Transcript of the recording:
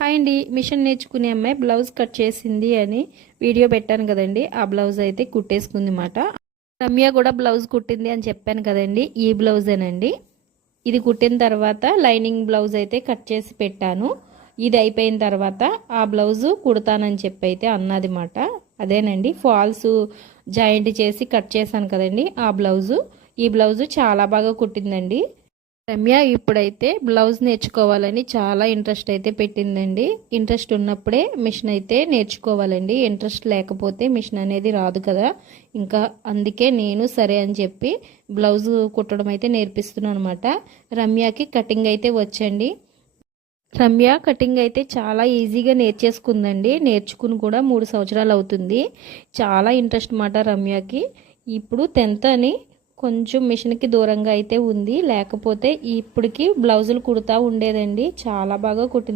Hi అండి, machine నేర్చుకునే అమ్మాయి బ్లౌజ్ కట్ చేసింది అని వీడియో పెట్టాను కదండి. ఆ బ్లౌజ్ అయితే కుట్టేసుకుంది మాట. రమ్య కూడా బ్లౌజ్ కుట్టింది అని చెప్పాను కదండి. ఈ బ్లౌజేనండి. ఇది కుట్టిన తర్వాత లైనింగ్ బ్లౌజ్ అయితే కట్ చేసి పెట్టాను. ఇది అయిపోయిన తర్వాత ఆ బ్లౌజు కుడతానని చెప్పి అయితే అన్నది మాట. అదేనండి, ఫాల్స్ జాయింట్ చేసి కట్ చేశాను కదండి ఆ బ్లౌజు. ఈ బ్లౌజు చాలా బాగా కుట్టిందండి. రమ్య ఇప్పుడైతే బ్లౌజ్ నేర్చుకోవాలని చాలా ఇంట్రెస్ట్ అయితే పెట్టిందండి. ఇంట్రెస్ట్ ఉన్నప్పుడే మిషన్ అయితే నేర్చుకోవాలండి. ఇంట్రెస్ట్ లేకపోతే మిషన్ అనేది రాదు కదా. ఇంకా అందుకే నేను సరే అని చెప్పి బ్లౌజ్ కుట్టడం అయితే నేర్పిస్తున్నాను అనమాట. రమ్యకి కటింగ్ అయితే వచ్చండి. రమ్య కటింగ్ అయితే చాలా ఈజీగా నేర్చేసుకుందండి. నేర్చుకుని కూడా 3 సంవత్సరాలు అవుతుంది. చాలా ఇంట్రెస్ట్ మాట రమ్యకి. ఇప్పుడు 10th అని కొంచెం మిషన్కి దూరంగా అయితే ఉంది. లేకపోతే ఇప్పటికి బ్లౌజులు కుడతా ఉండేదండి. చాలా బాగా కుట్టింది.